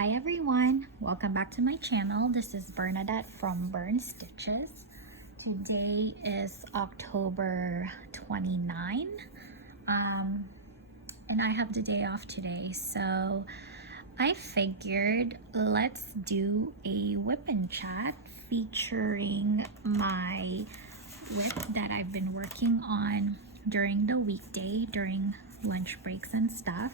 Hi everyone, welcome back to my channel. This is Bernadette from Burn Stitches. Today is October 29, and I have the day off today, so I figured let's do a whip and chat featuring my whip that I've been working on during the weekday, during lunch breaks and stuff.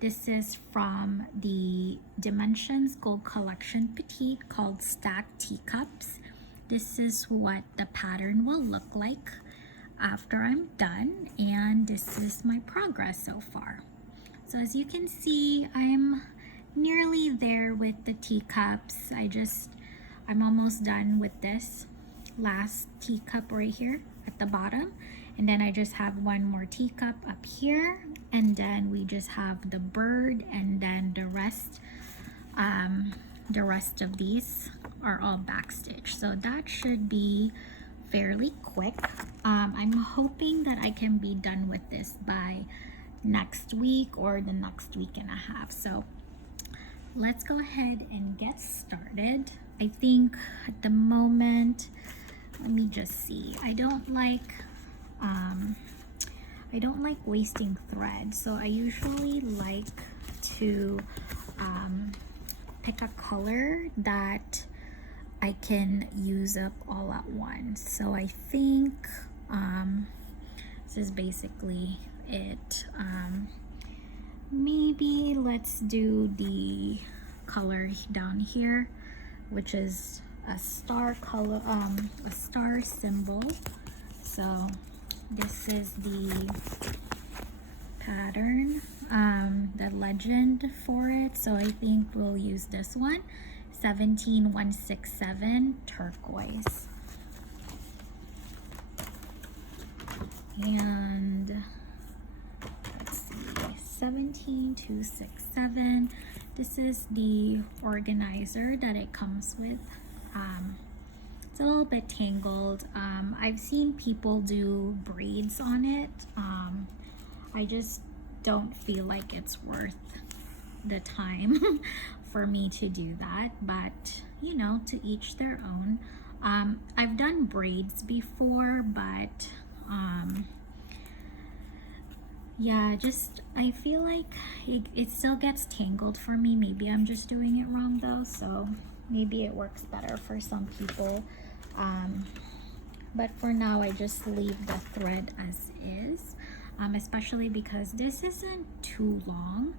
This is from the Dimensions Gold Collection Petite called Stacked Teacups. This is what the pattern will look like after I'm done, and this is my progress so far. So as you can see, I'm nearly there with the teacups. I'm almost done with this last teacup right here at the bottom, and then I just have one more teacup up here, and then we just have the bird, and then the rest of these are all backstitch, so that should be fairly quick. I'm hoping that I can be done with this by next week or the next week and a half. So let's go ahead and get started. I think at the moment, let me just see. I don't like wasting thread, so I usually like to pick a color that I can use up all at once. So I think this is basically it. Maybe let's do the color down here, which is a star color, a star symbol. So this is the pattern, the legend for it. So I think we'll use this one, 17167 turquoise. And let's see, 17267. This is the organizer that it comes with. It's a little bit tangled. I've seen people do braids on it. I just don't feel like it's worth the time for me to do that, but you know, to each their own. I've done braids before, but yeah, just I feel like it still gets tangled for me. Maybe I'm just doing it wrong though, so maybe it works better for some people. But for now, I just leave the thread as is, especially because this isn't too long.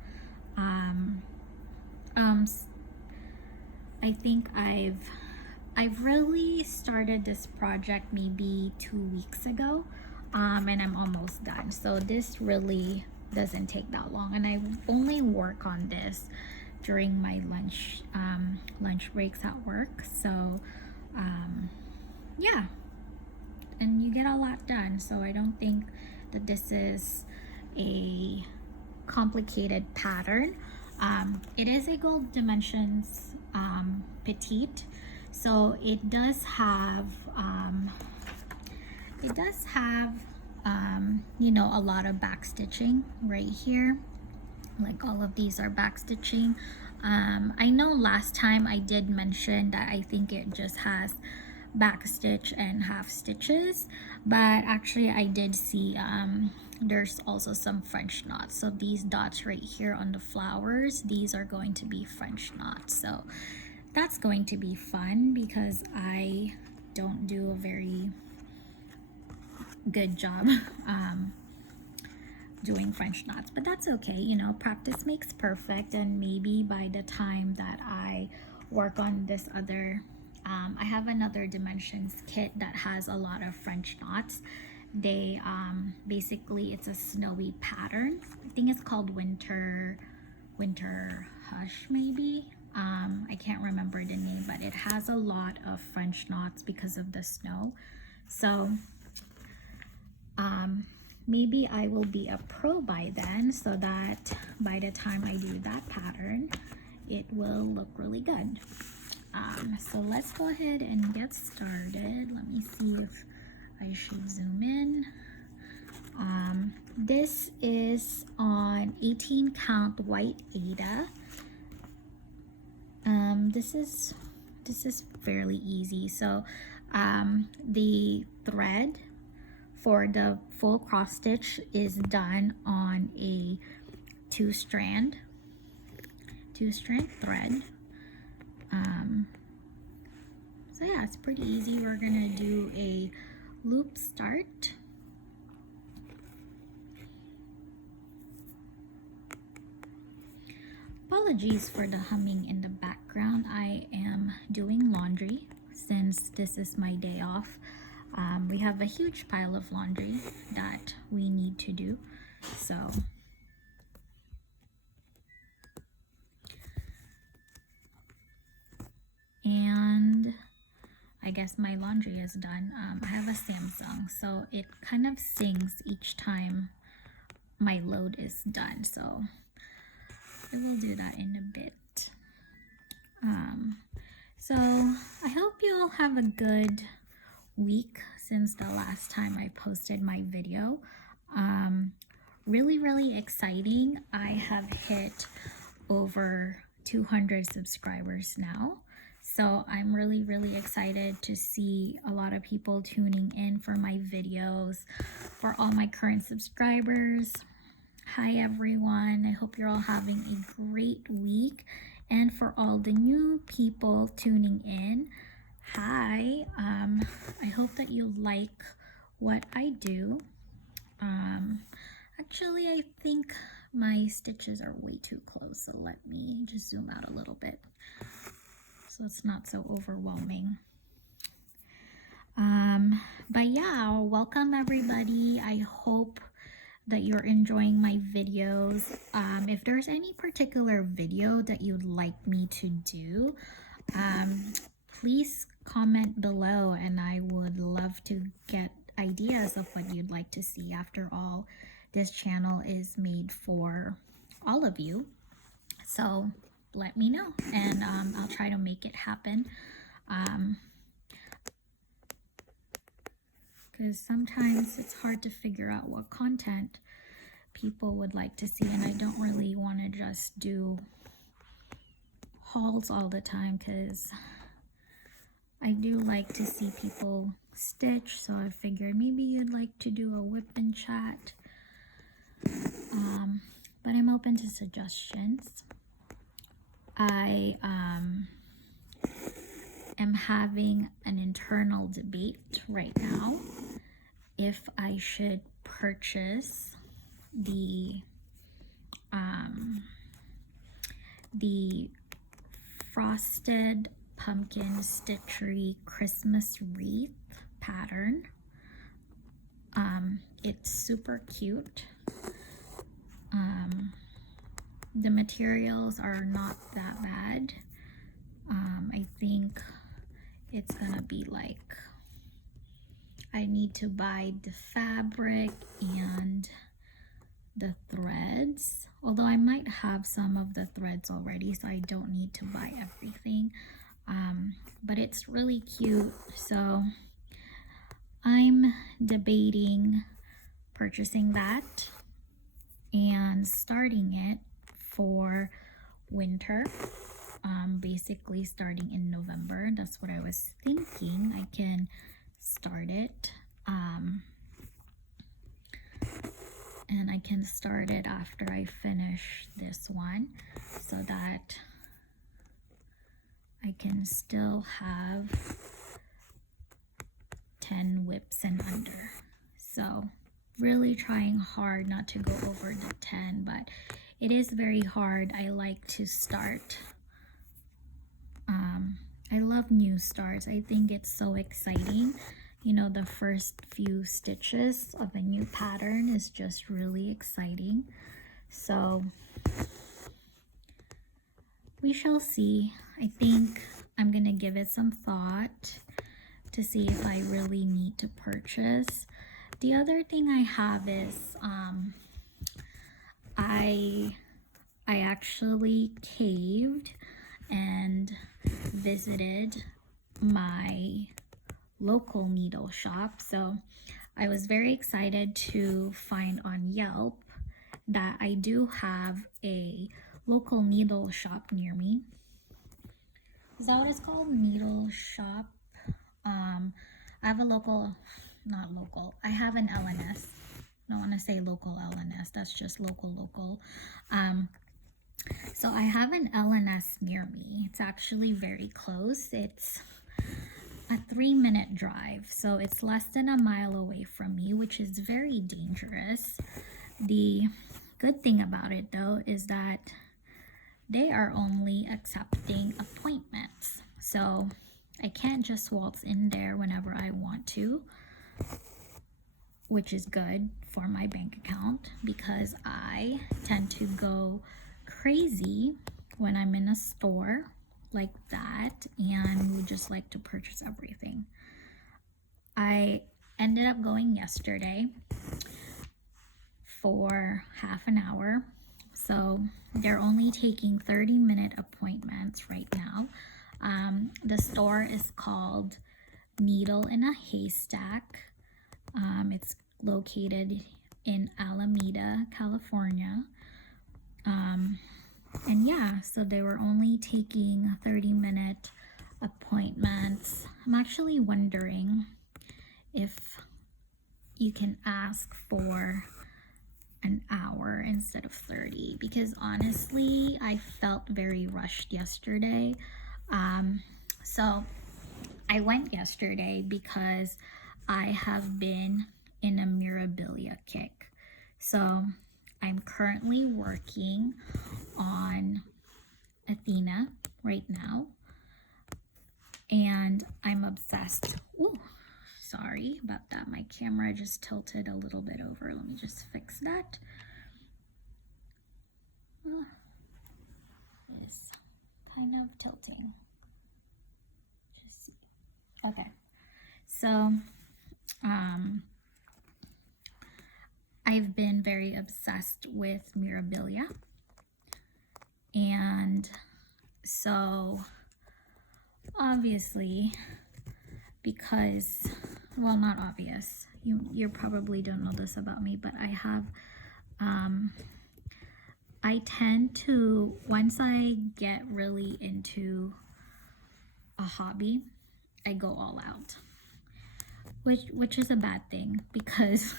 I think I've really started this project maybe 2 weeks ago, and I'm almost done. So this really doesn't take that long, and I only work on this during my lunch breaks at work. So yeah, and you get a lot done. So I don't think that this is a complicated pattern. It is a Gold Dimensions Petite, so it does have you know, a lot of back stitching right here. Like all of these are back stitching. I know last time I did mention that I think it just has back stitch and half stitches, but actually I did see there's also some French knots. So these dots right here on the flowers, these are going to be French knots. So that's going to be fun because I don't do a very good job doing French knots, but that's okay. You know, practice makes perfect, and maybe by the time that I work on this other I have another Dimensions kit that has a lot of French knots. They basically, it's a snowy pattern. I think it's called Winter Hush maybe. I can't remember the name, but it has a lot of French knots because of the snow. So maybe I will be a pro by then, so that by the time I do that pattern, it will look really good. So let's go ahead and get started. Let me see if I should zoom in. This is on 18 count white Aida. This is fairly easy. So the thread for the full cross stitch is done on a two-strand thread. So yeah, it's pretty easy. We're gonna do a loop start. Apologies for the humming in the background. I am doing laundry since this is my day off. We have a huge pile of laundry that we need to do. So and I guess my laundry is done. I have a Samsung, so it kind of sings each time my load is done. So I will do that in a bit. So I hope you all have a good week since the last time I posted my video. Really exciting. I have hit over 200 subscribers now. So I'm really excited to see a lot of people tuning in for my videos. For all my current subscribers, hi everyone. I hope you're all having a great week. And for all the new people tuning in, hi. I hope that you like what I do. Actually, I think my stitches are way too close, so let me just zoom out a little bit so it's not so overwhelming. But yeah, welcome everybody. I hope that you're enjoying my videos. If there's any particular video that you'd like me to do, please comment below and I would love to get ideas of what you'd like to see. After all, this channel is made for all of you. So let me know and I'll try to make it happen. Because sometimes it's hard to figure out what content people would like to see, and I don't really want to just do hauls all the time because I do like to see people stitch, so I figured maybe you'd like to do a whip and chat. But I'm open to suggestions. I am having an internal debate right now if I should purchase the frosted pumpkin stitchery Christmas wreath pattern. It's super cute. The materials are not that bad. I think it's gonna be like, I need to buy the fabric and the threads, although I might have some of the threads already, so I don't need to buy everything. But it's really cute, so I'm debating purchasing that and starting it for winter. Basically starting in November. That's what I was thinking. I can start it and I can start it after I finish this one so that I can still have 10 whips and under. So really trying hard not to go over the 10, but it is very hard. I like to start. I love new starts. I think it's so exciting. You know, the first few stitches of a new pattern is just really exciting. So we shall see. I think I'm gonna give it some thought to see if I really need to purchase. The other thing I have is I actually caved and visited my local needle shop. So I was very excited to find on Yelp that I do have a local needle shop near me. Is that what it's called? Needle shop. I have a local, not local, I have an LNS. I don't want to say local LNS, that's just local. So I have an LNS near me. It's actually very close. It's a 3-minute drive, so it's less than a mile away from me, which is very dangerous. The good thing about it though is that they are only accepting appointments, so I can't just waltz in there whenever I want to, which is good for my bank account because I tend to go crazy when I'm in a store like that and would just like to purchase everything. I ended up going yesterday for half an hour, so they're only taking 30-minute appointments right now. The store is called Needle in a Haystack. It's located in Alameda, California. And yeah, so they were only taking 30-minute appointments. I'm actually wondering if you can ask for an hour instead of 30, because honestly I felt very rushed yesterday. So I went yesterday because I have been in a memorabilia kick. So I'm currently working on Athena right now, and I'm obsessed. Ooh, sorry about that. My camera just tilted a little bit over. Let me just fix that. It's kind of tilting. Just see. Okay. So, I've been very obsessed with memorabilia, and so obviously, because, well, not obvious, you probably don't know this about me, but I have I tend to, once I get really into a hobby, I go all out, which is a bad thing because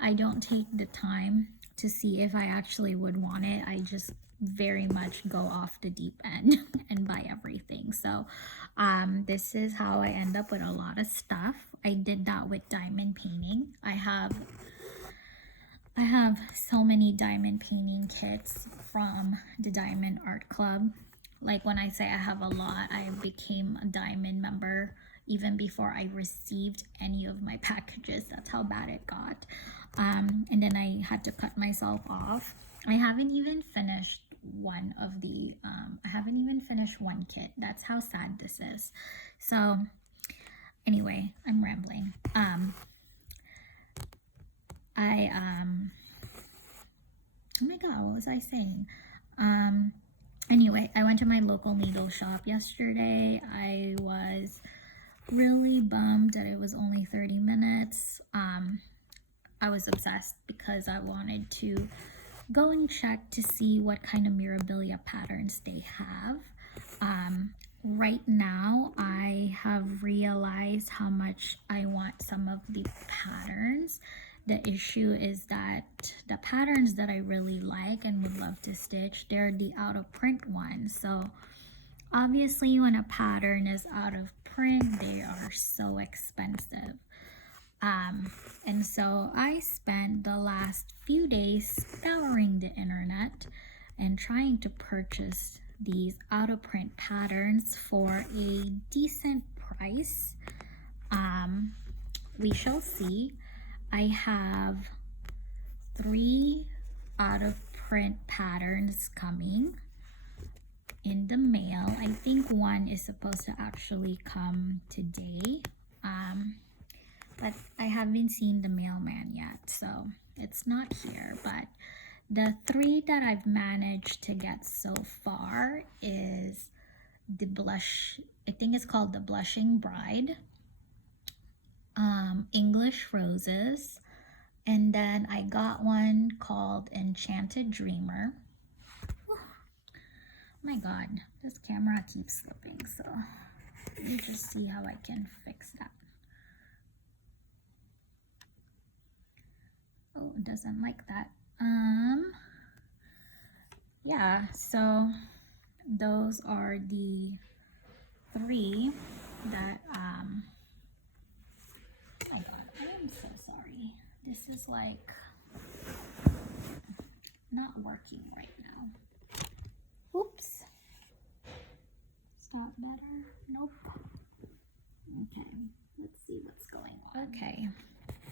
I don't take the time to see if I actually would want it. I just very much go off the deep end and buy everything. So this is how I end up with a lot of stuff. I did that with diamond painting. I have so many diamond painting kits from the Diamond Art Club. Like when I say I have a lot, I became a diamond member even before I received any of my packages. That's how bad it got. And then I had to cut myself off. I haven't even finished one of the, I haven't even finished one kit. That's how sad this is. So anyway, I'm rambling. Oh my god, what was I saying? Anyway, I went to my local needle shop yesterday. I was really bummed that it was only 30 minutes. I was obsessed because I wanted to go and check to see what kind of memorabilia patterns they have. Right now, I have realized how much I want some of the patterns. The issue is that the patterns that I really like and would love to stitch, they're the out of print ones. So obviously when a pattern is out of print, they are so expensive. And so I spent the last few days scouring the internet and trying to purchase these out of print patterns for a decent price. We shall see. I have 3 out of print patterns coming in the mail. I think one is supposed to actually come today, but I haven't seen the mailman yet, so it's not here. But the 3 that I've managed to get so far is the blush, I think it's called the Blushing Bride, English Roses, and then I got one called Enchanted Dreamer. My God, this camera keeps slipping, so let me just see how I can fix that. Oh, it doesn't like that. Yeah, so those are the 3 that, my God, I am so sorry. This is like not working right now. Oops. Is that better? Nope. Okay, let's see what's going on. Okay,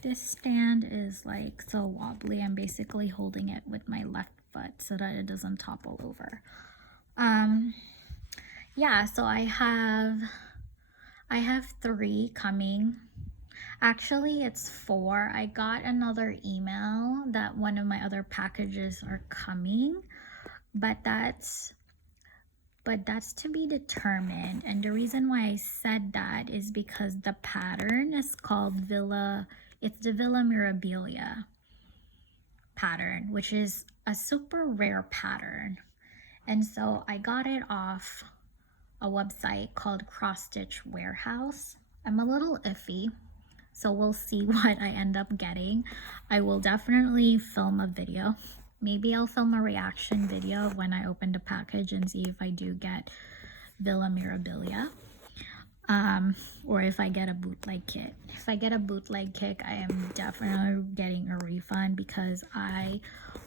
this stand is like so wobbly. I'm basically holding it with my left foot so that it doesn't topple over. Yeah, so I have 3 coming. Actually, it's 4. I got another email that one of my other packages are coming, but that's to be determined. And the reason why I said that is because the pattern is called it's the Villa Mirabilia pattern, which is a super rare pattern. And so I got it off a website called Cross Stitch Warehouse. I'm a little iffy, so we'll see what I end up getting. I will definitely film a video. Maybe I'll film a reaction video when I open the package and see if I do get Villa Mirabilia. Or if I get a bootleg kit. If I get a bootleg kit, I am definitely getting a refund because I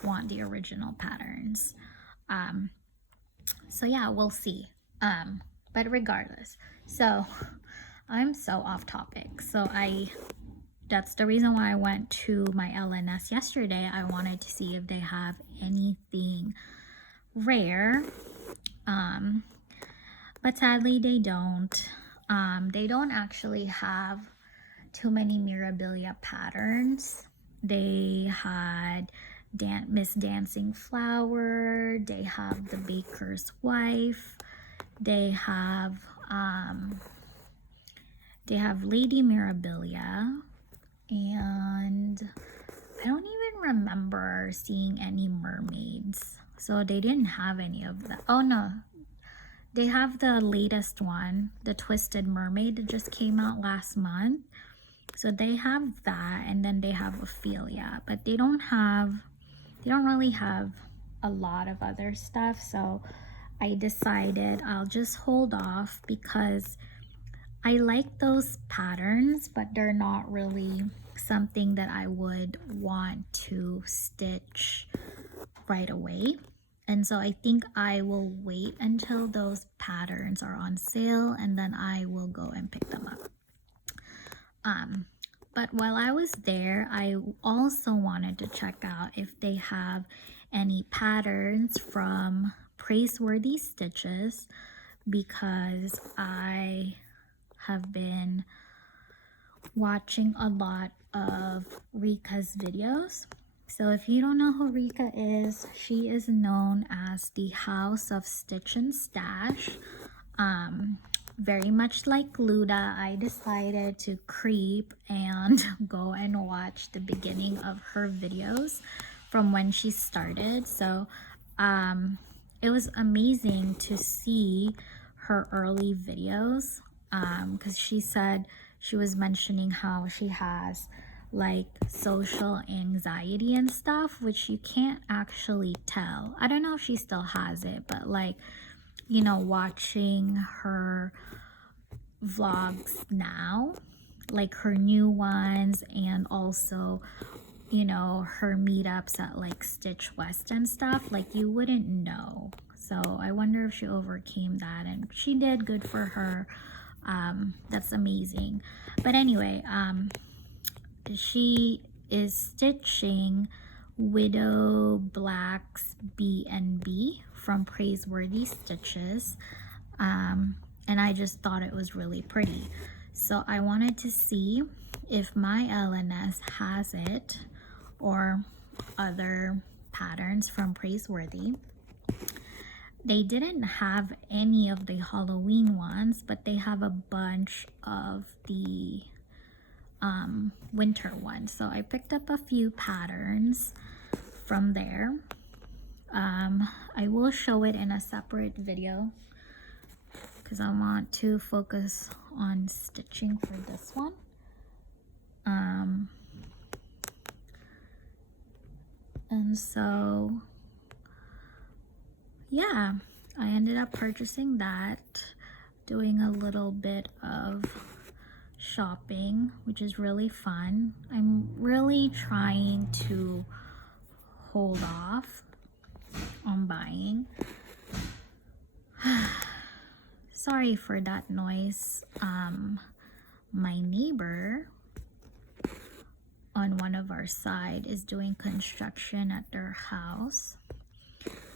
want the original patterns. So yeah, we'll see. But regardless, so I'm so off topic. So that's the reason why I went to my LNS yesterday. I wanted to see if they have anything rare. But sadly they don't. They don't actually have too many Mirabilia patterns. They had Miss Dancing Flower, they have the Baker's Wife, they have Lady Mirabilia, and I don't even remember seeing any mermaids. So they didn't have any of that. Oh no, they have the latest one, the Twisted Mermaid that just came out last month. So they have that, and then they have Ophelia, but they don't really have a lot of other stuff. So I decided I'll just hold off because I like those patterns, but they're not really something that I would want to stitch right away. And so I think I will wait until those patterns are on sale, and then I will go and pick them up. But while I was there, I also wanted to check out if they have any patterns from Praiseworthy Stitches, because I have been watching a lot of Rika's videos. So if you don't know who Rika is, she is known as the House of Stitch and Stash. Very much like Luda, I decided to creep and go and watch the beginning of her videos from when she started. So it was amazing to see her early videos, because she said, she was mentioning how she has like social anxiety and stuff, which you can't actually tell. I don't know if she still has it, but like, you know, watching her vlogs now, like her new ones, and also, you know, her meetups at like Stitch West and stuff, like you wouldn't know. So I wonder if she overcame that, and she did. Good for her. That's amazing. But anyway, she is stitching Widow Black's B&B from Praiseworthy Stitches, and I just thought it was really pretty. So I wanted to see if my LNS has it or other patterns from Praiseworthy. They didn't have any of the Halloween ones, but they have a bunch of the winter ones. So I picked up a few patterns from there. I will show it in a separate video because I want to focus on stitching for this one. And so yeah, I ended up purchasing that, doing a little bit of shopping, which is really fun. I'm really trying to hold off on buying. Sorry for that noise. My neighbor on one of our side is doing construction at their house,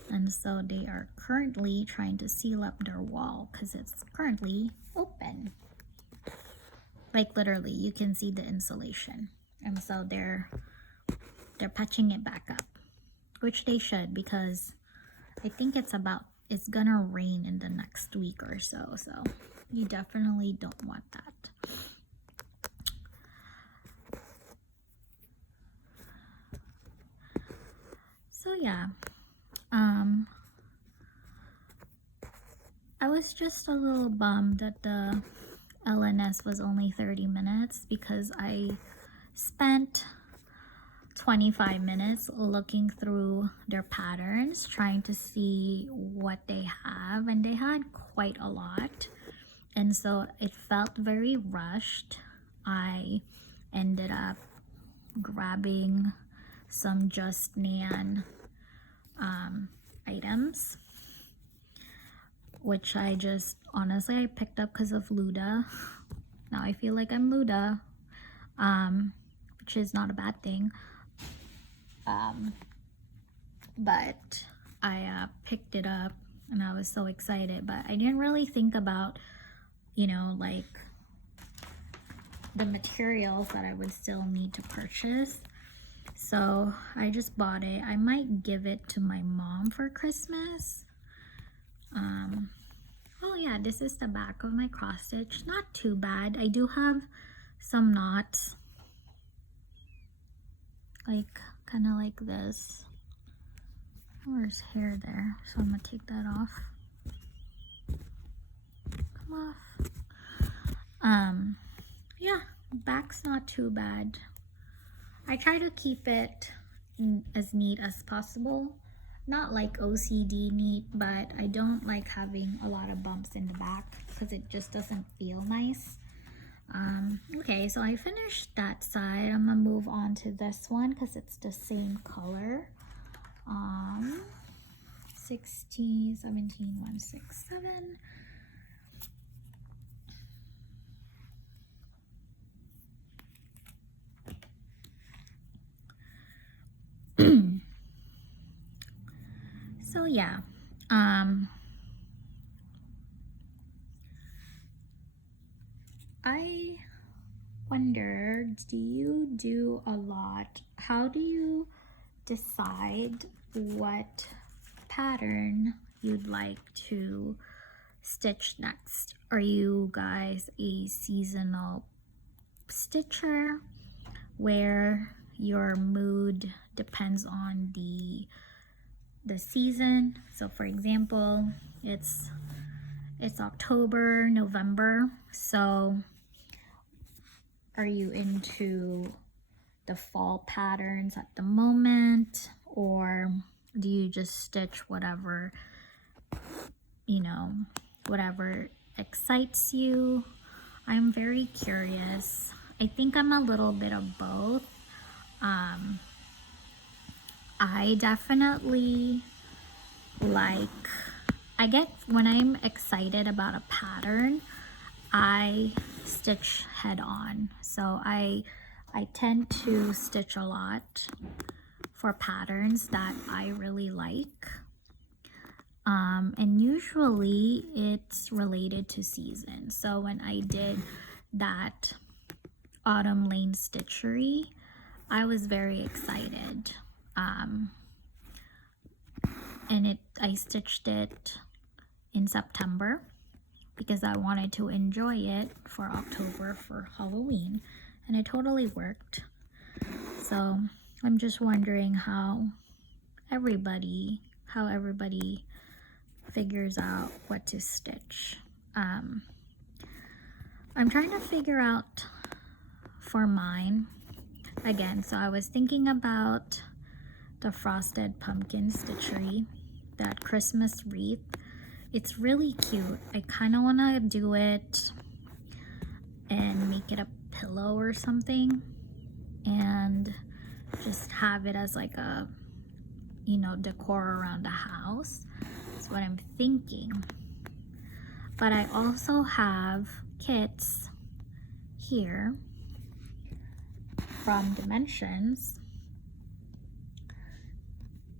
and so they are currently trying to seal up their wall because it's currently open. Like literally you can see the insulation, and so they're patching it back up, which they should, because I think it's gonna rain in the next week or so, so you definitely don't want that. So yeah, I was just a little bummed that the LNS was only 30 minutes because I spent 25 minutes looking through their patterns, trying to see what they have, and they had quite a lot, and so it felt very rushed. I ended up grabbing some Just Nan items, which I just honestly I picked up because of Luda. Now I feel like I'm Luda, which is not a bad thing. But I picked it up and I was so excited, but I didn't really think about, you know, like the materials that I would still need to purchase. So I just bought it. I might give it to my mom for Christmas. Oh yeah, this is the back of my cross stitch. Not too bad. I do have some knots, like kind of like this. There's hair there, so I'm gonna take that off. Come off. Yeah, back's not too bad. I try to keep it as neat as possible. Not like OCD neat, but I don't like having a lot of bumps in the back because it just doesn't feel nice. Okay, so I finished that side. I'm gonna move on to this one because it's the same color. 16, 17, 1, 6, 7. So yeah, I wonder, do you do a lot? How do you decide what pattern you'd like to stitch next? Are you guys a seasonal stitcher where your mood depends on the season? So for example, it's October, November, so are you into the fall patterns at the moment, or do you just stitch whatever, you know, whatever excites you? I'm very curious. I think I'm a little bit of both. I definitely when I'm excited about a pattern, I stitch head on. So I tend to stitch a lot for patterns that I really like. And usually it's related to season. So when I did that Autumn Lane Stitchery, I was very excited. And I stitched it in September because I wanted to enjoy it for October for Halloween, and it totally worked. So I'm just wondering how everybody how everybody figures out what to stitch. I'm trying to figure out for mine again. So I was thinking about the frosted pumpkin stitchery, that Christmas wreath. It's really cute. I kind of want to do it and make it a pillow or something and just have it as like a, you know, decor around the house. That's what I'm thinking. But I also have kits here from Dimensions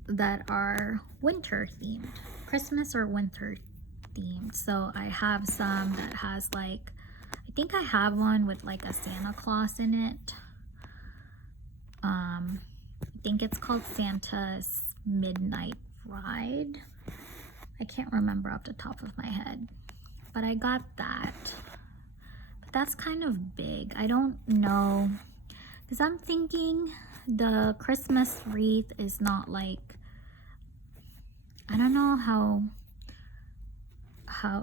that are winter themed, Christmas or winter themed. So I have some that has like, I think I have one with like a Santa Claus in it. I think it's called Santa's Midnight Ride. I can't remember off the top of my head, but I got that. But that's kind of big. I don't know, because I'm thinking the Christmas wreath is not like, I don't know how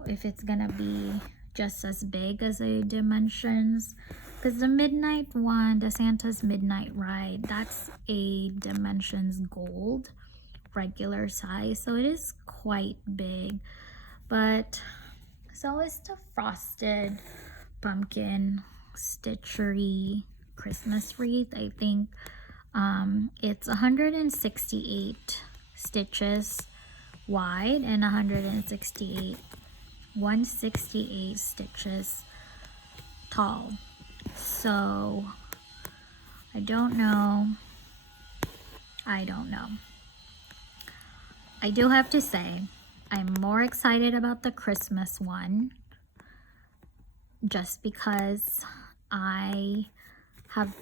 if it's gonna be just as big as a Dimensions, because the midnight one, the Santa's Midnight Ride, that's a Dimensions Gold regular size, so it is quite big. But so is the frosted pumpkin stitchery Christmas wreath. I think it's 168 stitches wide and 168 stitches tall. So I don't know. I do have to say I'm more excited about the Christmas one, just because I have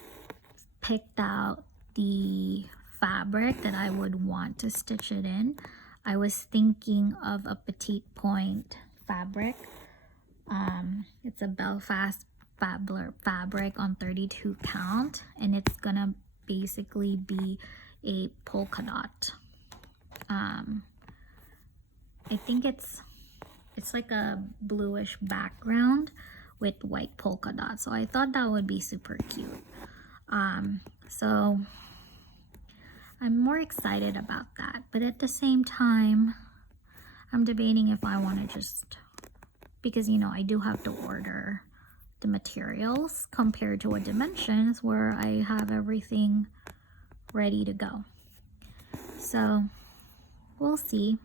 picked out the fabric that I would want to stitch it in. I was thinking of a petite point fabric. It's a Belfast fabric on 32 count, and it's gonna basically be a polka dot. I think it's like a bluish background with white polka dots, so I thought that would be super cute. So I'm more excited about that, but at the same time I'm debating if I want to just, because you know I do have to order the materials compared to a Dimensions where I have everything ready to go. So we'll see.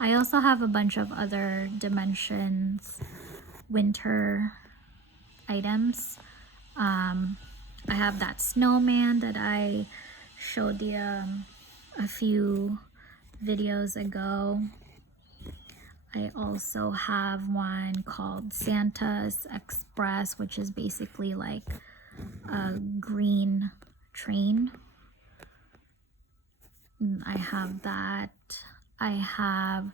I also have a bunch of other Dimensions winter items. I have that snowman that I showed you a few videos ago. I also have one called Santa's Express, which is basically like a green train. I have that. I have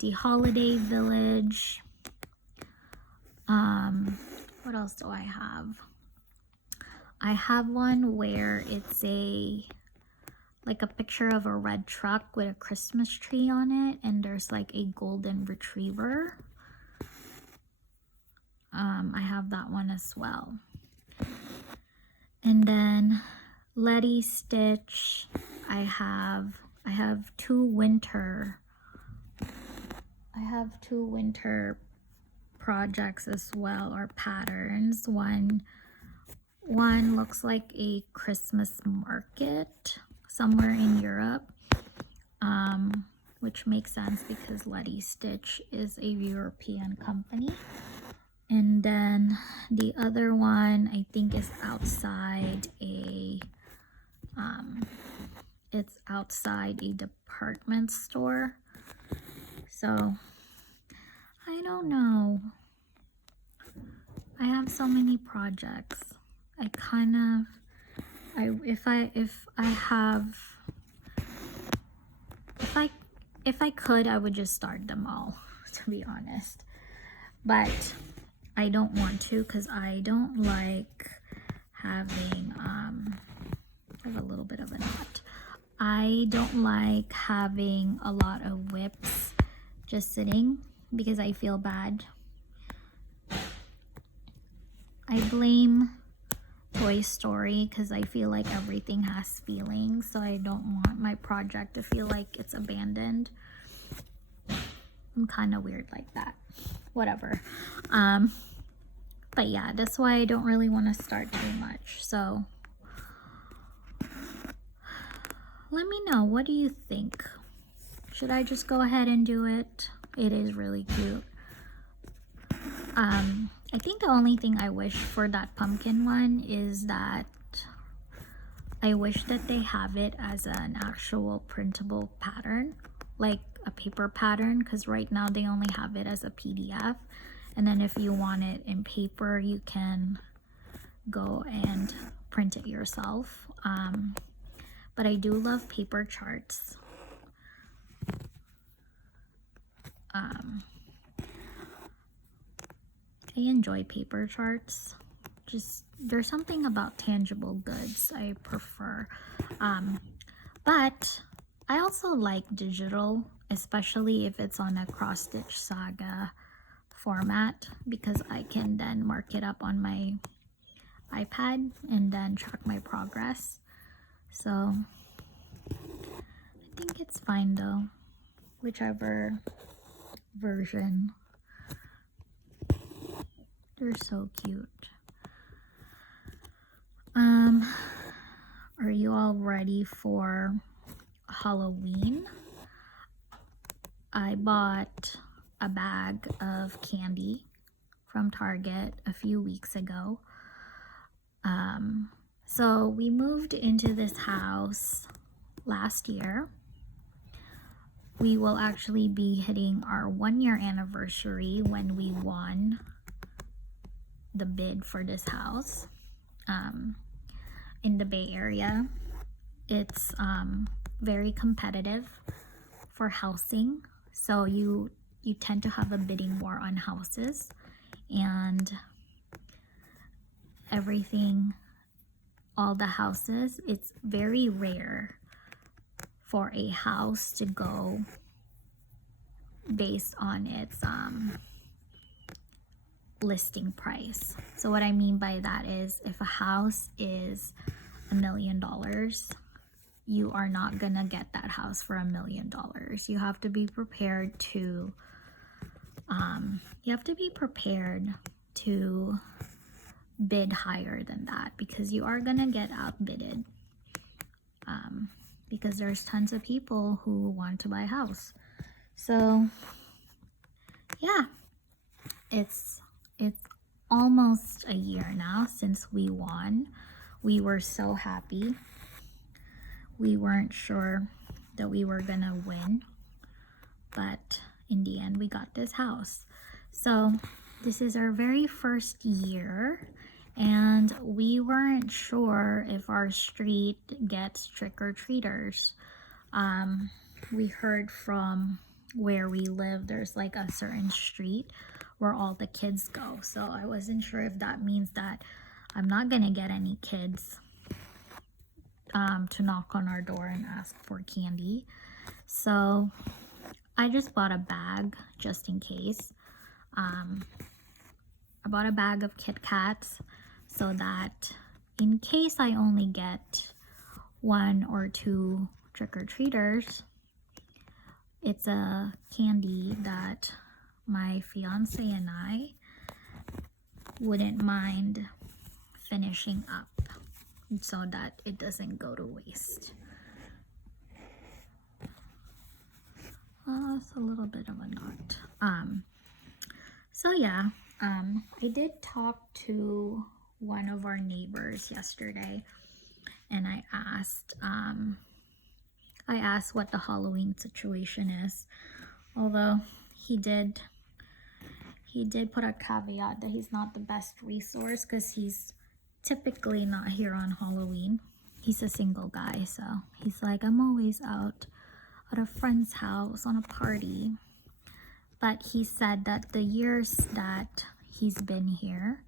the Holiday Village. What else do I have? I have one where it's like a picture of a red truck with a Christmas tree on it, and there's like a golden retriever. I have that one as well. And then Letty Stitch, I have two winter projects as well, or patterns. One looks like a Christmas market somewhere in Europe, which makes sense because Letty Stitch is a European company. And then the other one I think is outside it's outside a department store. So I don't know. I have so many projects. If I could, I would just start them all, to be honest. But I don't want to, because I don't like having, I have a little bit of a knot. I don't like having a lot of whips just sitting because I feel bad. I blame Toy Story because I feel like everything has feelings, so I don't want my project to feel like it's abandoned. I'm kind of weird like that. Whatever. But yeah, that's why I don't really want to start too much. So let me know, what do you think? Should I just go ahead and do it? It is really cute. I think the only thing I wish for that pumpkin one is that I wish that they have it as an actual printable pattern, like a paper pattern, because right now they only have it as a PDF. And then if you want it in paper, you can go and print it yourself. But I do love paper charts. I enjoy paper charts. Just, there's something about tangible goods I prefer. But I also like digital, especially if it's on a cross-stitch saga format, because I can then mark it up on my iPad and then track my progress. So I think it's fine though, whichever version. They're so cute. Are you all ready for Halloween? I bought a bag of candy from Target a few weeks ago. So we moved into this house last year. We will actually be hitting our 1-year anniversary when we won the bid for this house. In the Bay Area, it's very competitive for housing, so you tend to have a bidding war on houses, and everything, all the houses, it's very rare for a house to go based on its listing price. So what I mean by that is, if a house is $1 million, you are not gonna get that house for $1 million. You have to be prepared to bid higher than that, because you are gonna get outbidded, because there's tons of people who want to buy a house. So yeah, it's almost a year now since we won. We were so happy. We weren't sure that we were gonna win, but in the end we got this house. So this is our very first year, and we weren't sure if our street gets trick-or-treaters. We heard from where we live, there's like a certain street where all the kids go. So I wasn't sure if that means that I'm not gonna get any kids to knock on our door and ask for candy. So I just bought a bag just in case. I bought a bag of Kit Kats so that in case I only get 1 or 2 trick-or-treaters, it's a candy that my fiance and I wouldn't mind finishing up so that it doesn't go to waste. It's a little bit of a knot. So yeah, I did talk to one of our neighbors yesterday, and I asked what the Halloween situation is, although he did put a caveat that he's not the best resource because he's typically not here on Halloween. He's a single guy, so he's like, I'm always out at a friend's house on a party. But he said that the years that he's been here,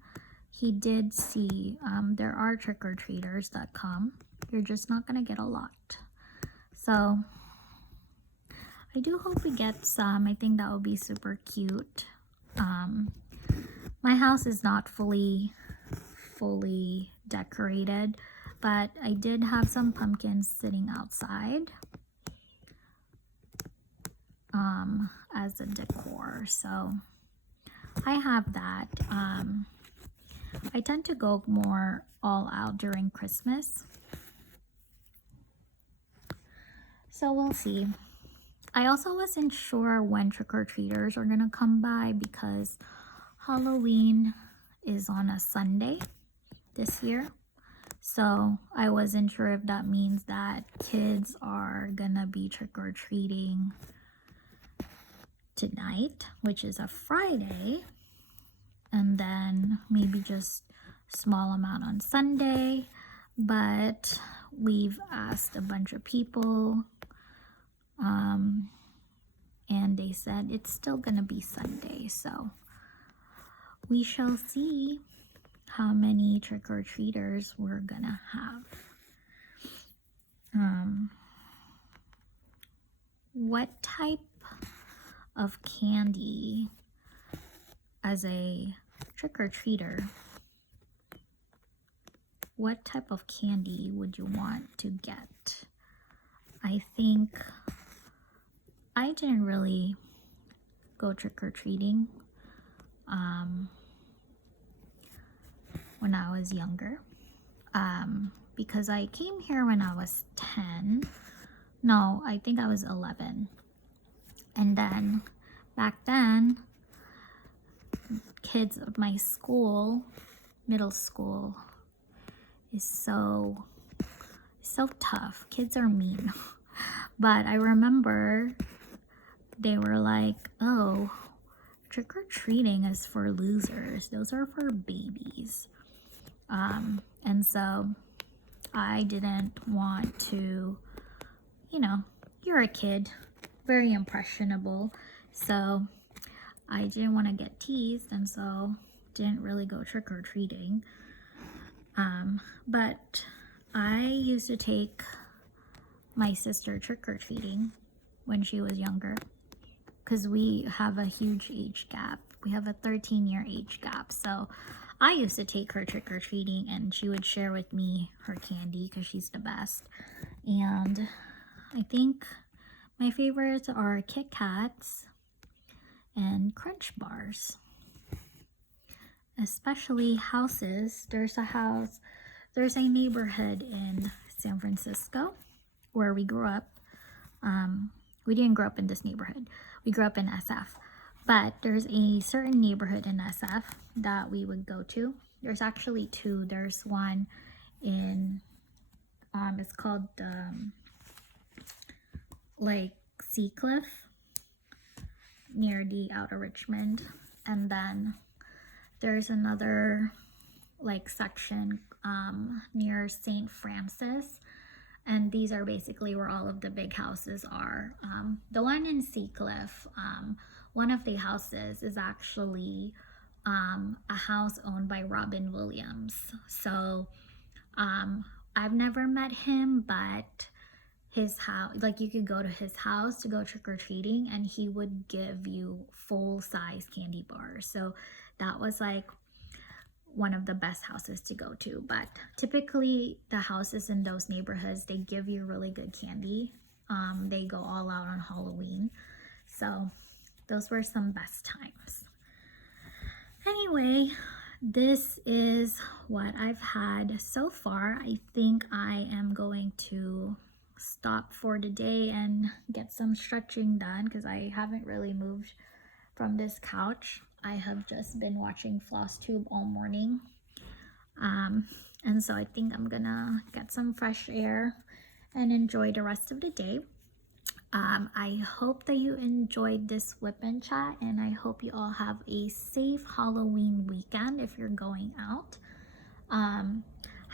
he did see there are trick-or-treaters that come. You're just not gonna get a lot. So I do hope we get some. I think that would be super cute. My house is not fully decorated, but I did have some pumpkins sitting outside as a decor, so I have that. I tend to go more all out during Christmas, so we'll see. I also wasn't sure when trick-or-treaters are gonna come by because Halloween is on a Sunday this year. So I wasn't sure if that means that kids are gonna be trick-or-treating tonight, which is a Friday, and then maybe just small amount on Sunday. But we've asked a bunch of people, and they said it's still gonna be Sunday, so we shall see how many trick-or-treaters we're gonna have. What type of candy as a trick-or-treater, what type of candy would you want to get? I think I didn't really go trick-or-treating when I was younger, because I came here when I was 10. No, I think I was 11. And then back then, kids of my school, middle school, is so tough. Kids are mean. But I remember they were like, oh, trick-or-treating is for losers. Those are for babies. And so I didn't want to, you know, you're a kid, very impressionable. So I didn't want to get teased, and so didn't really go trick-or-treating. But I used to take my sister trick-or-treating when she was younger, because we have a huge age gap. We have a 13-year age gap. So I used to take her trick-or-treating, and she would share with me her candy because she's the best. And I think my favorites are Kit Kats and Crunch Bars. Especially houses. There's a neighborhood in San Francisco where we grew up. We didn't grow up in this neighborhood. We grew up in SF. But there's a certain neighborhood in SF that we would go to. There's actually two. There's one in, it's called like Seacliff, near the Outer Richmond. And then there's another like section near St. Francis. And these are basically where all of the big houses are. The one in Seacliff, one of the houses is actually a house owned by Robin Williams. So I've never met him, but his house, like you could go to his house to go trick-or-treating and he would give you full-size candy bars. So that was like one of the best houses to go to. But typically the houses in those neighborhoods, they give you really good candy. They go all out on Halloween. So those were some best times. Anyway, this is what I've had so far. I think I am going to stop for the day and get some stretching done because I haven't really moved from this couch. I have just been watching FlossTube all morning. And so I think I'm gonna get some fresh air and enjoy the rest of the day. I hope that you enjoyed this whip and chat, and I hope you all have a safe Halloween weekend if you're going out.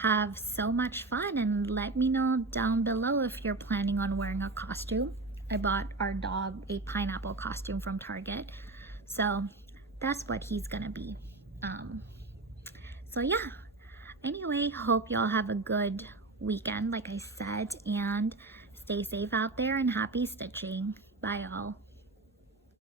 Have so much fun, and let me know down below if you're planning on wearing a costume. I bought our dog a pineapple costume from Target, so that's what he's gonna be. So yeah, anyway, hope y'all have a good weekend, like I said, and Stay safe out there and happy stitching. Bye all.